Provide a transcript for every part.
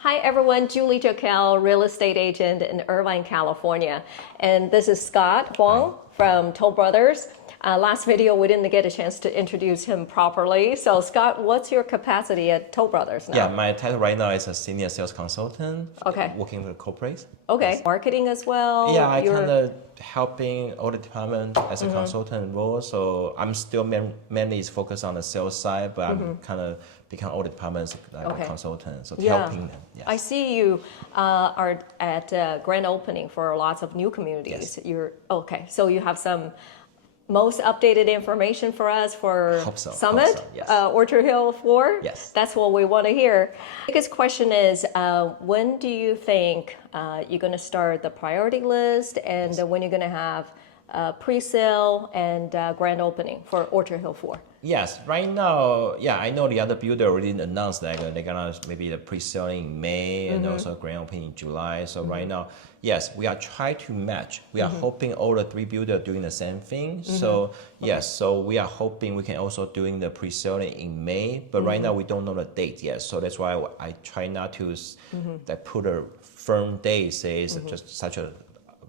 Hi everyone, Julie Jockelle, real estate agent in Irvine, California. And this is Scott Huang from Toll Brothers. Last video, we didn't get a chance to introduce him properly. So Scott, what's your capacity at Toll Brothers now? Yeah, my title right now is a senior sales consultant, working with corporates. Okay, yes. Marketing as well? Yeah, I kind of helping all the department as a consultant role. So I'm still mainly focused on the sales side, but I'm kind of become all the departments like a consultant, so helping them. Yes. I see you are at grand opening for lots of new communities. Yes. So you have some most updated information for us for Summit, yes. Orchard Hill 4? Yes. That's what we want to hear. Biggest question is, when do you think you're going to start the priority list and when you're going to have pre-sale and grand opening for Orchard Hill 4? Yes, right now, I know the other builder already announced that they're gonna maybe the pre-selling in May and also grand opening in July. So right now, yes, we are trying to match. We are hoping all the three builders are doing the same thing. So yes, so we are hoping we can also doing the pre-selling in May, but right now we don't know the date yet. So that's why I try not to like put a firm date, say it's just such a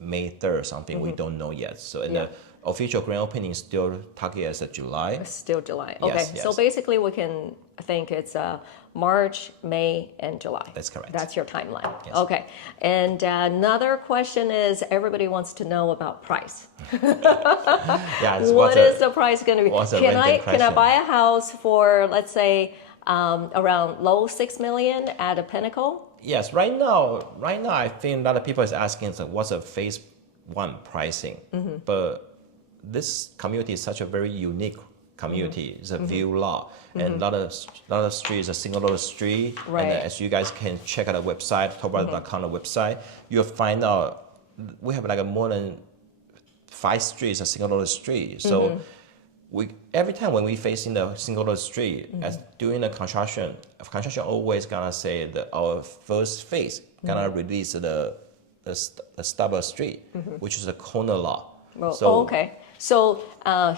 May 3rd or something. We don't know yet. So the official grand opening is still targeted as July. It's still July. Okay, yes. So basically we can think it's March, May, and July. That's correct. That's your timeline. Yes. Okay. And another question is, everybody wants to know about price. What is the price going to be? Can I buy a house for, let's say, around low 6 million at a Pinnacle? Yes, right now I think a lot of people is asking, so what's a phase one pricing? But this community is such a very unique community. It's a view lot, and a lot of streets, a single lot of street. Right. And as you guys can check out the website, tollbrothers.com website, you'll find out we have like more than 5 streets, a single lot of street. So every time when we facing the single lot street, as doing the construction always gonna say that our first phase gonna release the stubborn street, which is a corner lot. Well, okay. So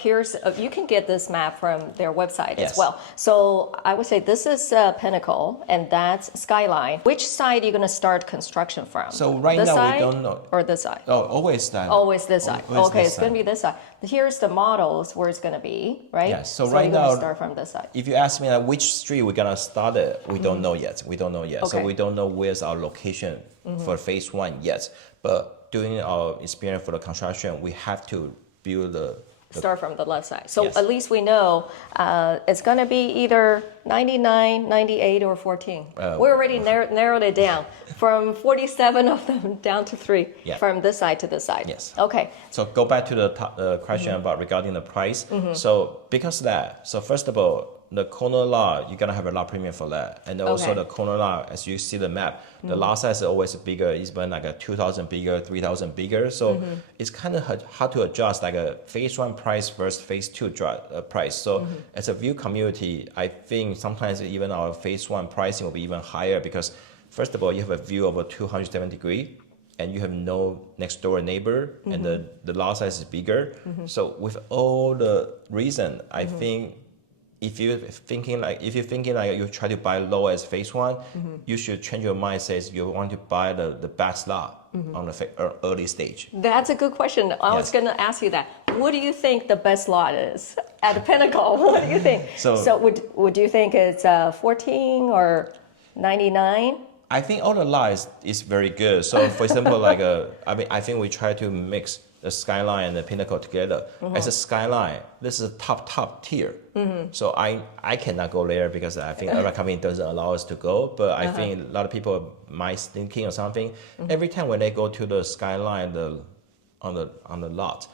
here's, you can get this map from their website as well. So I would say this is Pinnacle and that's Skyline. Which side are you going to start construction from? So right now we don't know. Or this side? Oh, always that. Always this side. Okay, it's going to be this side. Here's the models where it's going to be, right? Yes. So right now, start from this side. If you ask me which street we're going to start it, we don't know yet. We don't know yet. Okay. So we don't know where's our location for phase one yet. But during our experience for the construction, we have to build start from the left side. So at least we know it's going to be either 99, 98, or 14. We already narrowed it down from 47 of them down to 3 from this side to this side. Yes. Okay. So go back to the question about regarding the price. So because of that, so first of all, the corner lot, you're going to have a lot premium for that. And also the corner lot, as you see the map, the lot size is always bigger. It's been like a 2,000 bigger, 3,000 bigger. So it's kind of hard to adjust like a phase one price versus phase two price. So as a view community, I think sometimes even our phase one pricing will be even higher because first of all, you have a view over 270 degrees. And you have no next door neighbor, and the lot size is bigger. So with all the reason, I think if you're thinking like you try to buy low as phase one, you should change your mind. Says you want to buy the best lot on the early stage. That's a good question. I was going to ask you that. What do you think the best lot is at the Pinnacle? What do you think? So would you think it's 14 or 99? I think all the lot is very good. So for example, I think we try to mix the Skyline and the Pinnacle together. As a Skyline, this is a top tier. So I cannot go there because I think other company doesn't allow us to go. But I think a lot of people might thinking or something. Every time when they go to the Skyline, on the lot,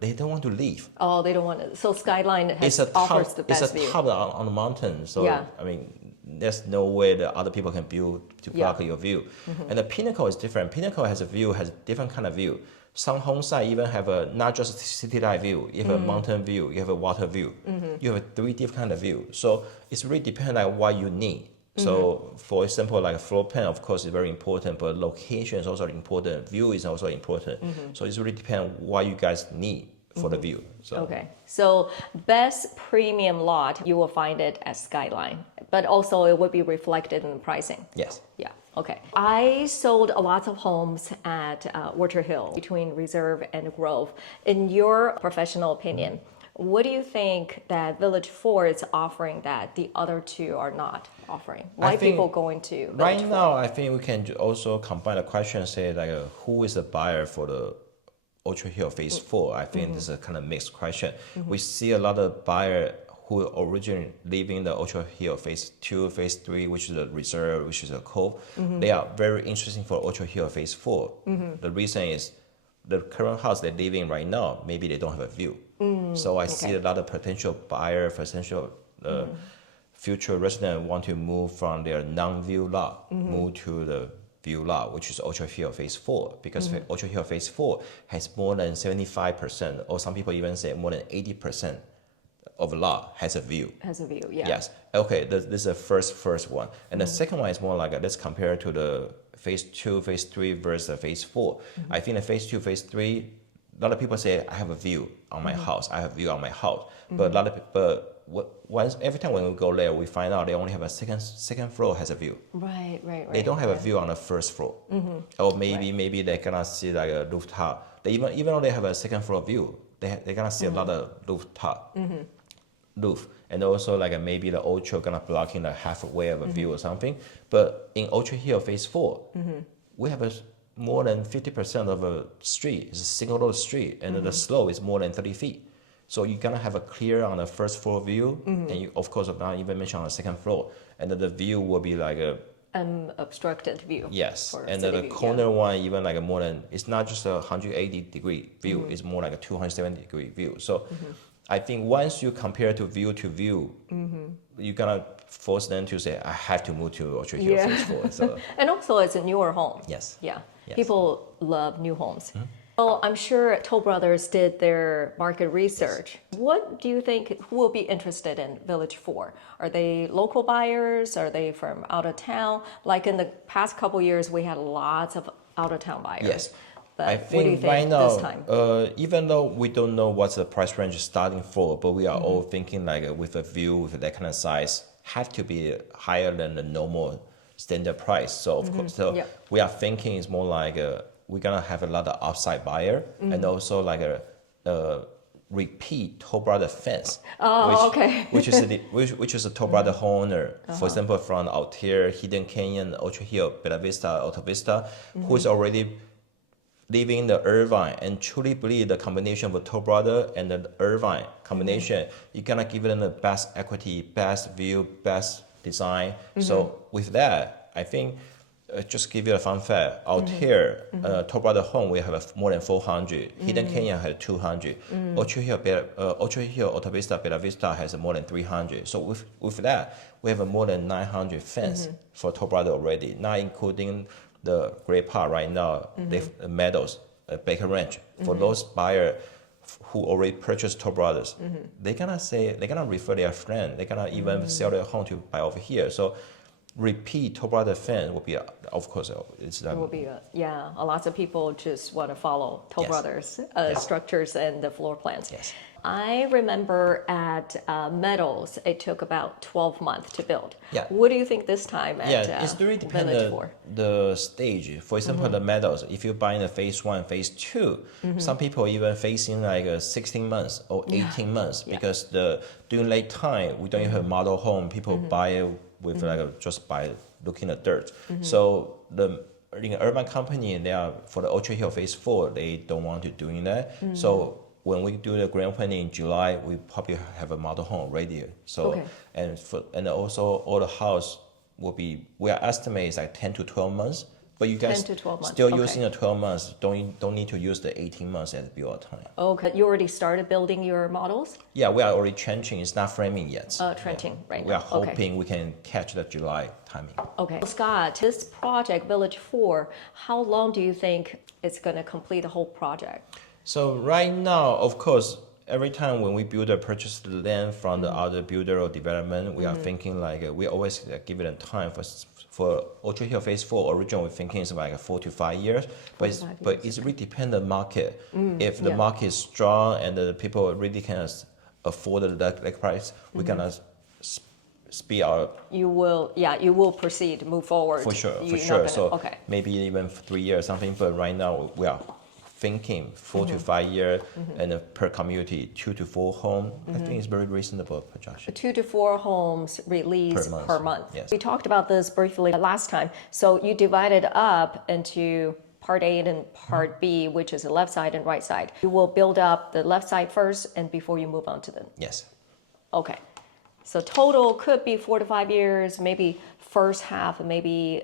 they don't want to leave. Oh, they don't want to. So Skyline offers the best view. It's a top on the mountain. So I mean, there's no way that other people can build to block your view. And the Pinnacle is different. Pinnacle has a different kind of view. Some home site even have not just a city light view. You have a mountain view, you have a water view. You have 3 different kind of view. So it's really depends on what you need. So for example, like a floor plan, of course, is very important, but location is also important. View is also important. So it's really depends what you guys need for the view. So. Okay, so best premium lot, you will find it at Skyline, but also it would be reflected in the pricing. Yes. Yeah. Okay. I sold a lot of homes at Orchard Hill between Reserve and Grove. In your professional opinion, what do you think that Village 4 is offering that the other two are not offering? Why people going to Village 4? Right now, I think we can also combine the question and say like, who is the buyer for the Orchard Hill Phase 4? I think this is a kind of mixed question. We see a lot of buyer who originally living the Orchard Hill Phase 2, Phase 3, which is a Reserve, which is a Cove. They are very interesting for Orchard Hill Phase 4. The reason is the current house they're living right now, maybe they don't have a view. So I see a lot of potential buyer, potential future resident want to move from their non-view lot, move to the view lot, which is Orchard Hill Phase 4, because Orchard Hill Phase 4 has more than 75%, or some people even say more than 80% of lot has a view. Has a view, yeah. Yes. Okay, this is the first one. And the second one is more like, let's compare to the Phase 2, Phase 3 versus Phase 4. I think the Phase 2, Phase 3, a lot of people say, I have a view on my house, I have a view on my house. But a lot of people, every time when we go there, we find out they only have a second floor has a view. Right. They don't have a view on the first floor. Or maybe they cannot see like a rooftop. Even though they have a second floor view, they cannot see a lot of rooftop. Roof, and also like maybe the orchard gonna blocking the halfway of a view or something. But in Orchard Hill Phase 4, we have more than 50% of a street is a single road street, and the slope is more than 30 feet. So you're gonna have a clear on the first floor view, and you of course not even mention on the second floor, and the view will be like a unobstructed view. Yes, and the corner one even like more than, it's not just a 180-degree view, it's more like a 270-degree view. So I think once you compare to view, you're gonna force them to say, I have to move to Orchard Hill Phase 4. So. And also it's a newer home. Yes. Yeah. People love new homes. Well, I'm sure Toll Brothers did their market research. What do you think, who will be interested in Village 4? Are they local buyers? Are they from out of town? Like in the past couple years, we had lots of out of town buyers. Yes. But I what do you think think right now, this time? even though we don't know what's the price range starting for, but we are all thinking like with a view with that kind of size have to be higher than the normal standard price. So of course, we are thinking it's more like we're gonna have a lot of outside buyer and also like a repeat Toll Brother fans. which is a Toll Brother homeowner. For example, from Altair, Hidden Canyon, Orchard Hill, Bella Vista, Alta Vista, who is already living in the Irvine and truly believe the combination of Toll Brother and the Irvine combination, you're gonna give them the best equity, best view, best design. So with that, I think just give you a fun fact. Altair, Toll Brother home, we have more than 400. Hidden Canyon has 200. Orchard Hill, Alta Vista, Bella Vista has more than 300. So with that, we have more than 900 fans for Toll Brother already, not including the Great Park right now, the Meadows, Baker Ranch. For those buyers who already purchased Toll Brothers, they're gonna refer their friend. They're gonna even sell their home to buy over here. So repeat Toll Brother fan will be, of course, it's It will be, a lot of people just want to follow Toll Brothers structures and the floor plans. Yes. I remember at Meadows, it took about 12 months to build. Yeah. What do you think this time at it's really Village dependent 4? the stage. For example, the Meadows, if you buy in the Phase 1, Phase 2, some people even facing like 16 months or 18 months because during late time, we don't even have model home. People buy it with just by looking at dirt. So in Urban Company, they are for the Orchard Hill Phase 4, they don't want to doing that. So when we do the grand opening in July, we probably have a model home ready. So and also all the house will be, we are estimating like 10 to 12 months. But you guys 10 to 12 months. still using the 12 months. Don't need to use the 18 months as build time. Okay, you already started building your models? Yeah, we are already trenching. It's not framing yet. Trenching right now. We are hoping we can catch the July timing. Okay, Scott, this project, Village 4, how long do you think it's going to complete the whole project? So right now, of course, every time when we build or purchase the land from the other builder or development, we are thinking like we always give it a time for Orchard Hill Phase 4. Originally, we're thinking it's like 4 to 5 years, but it's really depend on the market. If the market is strong and the people really can afford that price, we're gonna speed our You will proceed, move forward. for sure, You're for not sure. gonna- So okay. maybe even 3 years or something. But right now we are thinking 4 to 5 years, and per community 2 to 4 home. I think it's very reasonable, Josh. 2 to 4 homes released per month. Yes. We talked about this briefly last time. So you divided up into part A and part B, which is the left side and right side. You will build up the left side first and before you move on to the... Yes. Okay. So total could be 4 to 5 years, maybe first half, maybe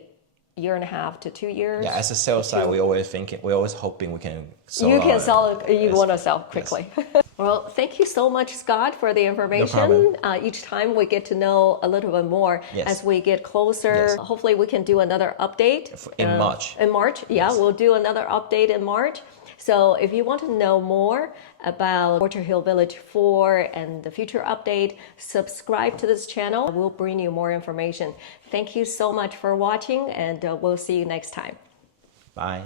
year and a half to 2 years. Yeah, as a sales side, we're always hoping we can sell. You can sell it, you yes. want to sell quickly. Yes. Well, thank you so much, Scott, for the information. Each time we get to know a little bit more as we get closer. Yes. Hopefully we can do another update. In March. In March, yeah, Yes. we'll do another update in March. So if you want to know more about Orchard Hill Village 4 and the future update, subscribe to this channel. We'll bring you more information. Thank you so much for watching, and we'll see you next time. Bye.